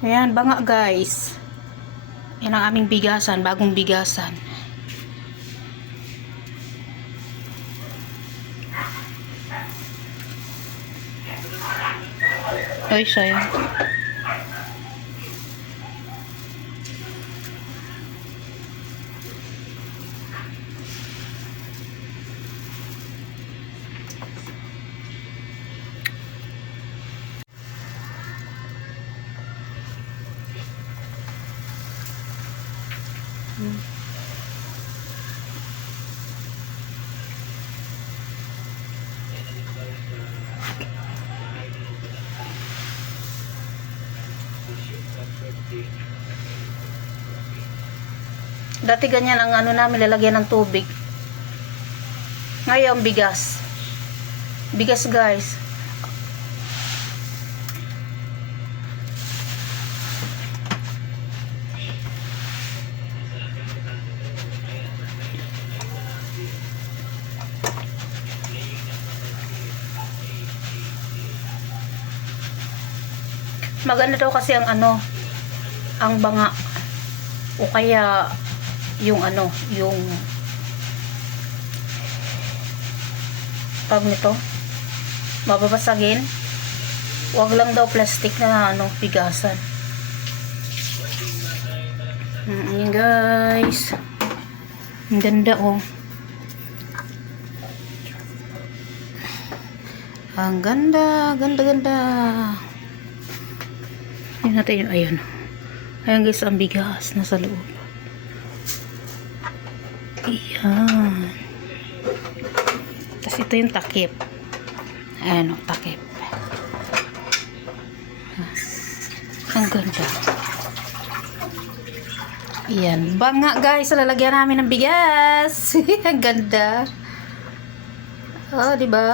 Ayan, banga guys. Yan ang aming bigasan, bagong bigasan. Ay, sayang. Dati ganyan ang ano namin, lalagyan ng tubig. Ngayon, bigas. Bigas guys. Maganda daw kasi ang ano, ang banga. O kaya yung ano, yung tawag nito, mababasagin. Wag lang daw plastic na ano, bigasan. Ayan guys. Ang ganda oh. Ang ganda, ganda. Tingnan natin yung ayan. Ayan guys, ang bigas nasa loob. Ayan. Tapos ito yung takip. Ayan o, takip. Ang ganda. Ayan. Banga guys, lalagyan namin ng bigas. Ang ganda. Oh, diba?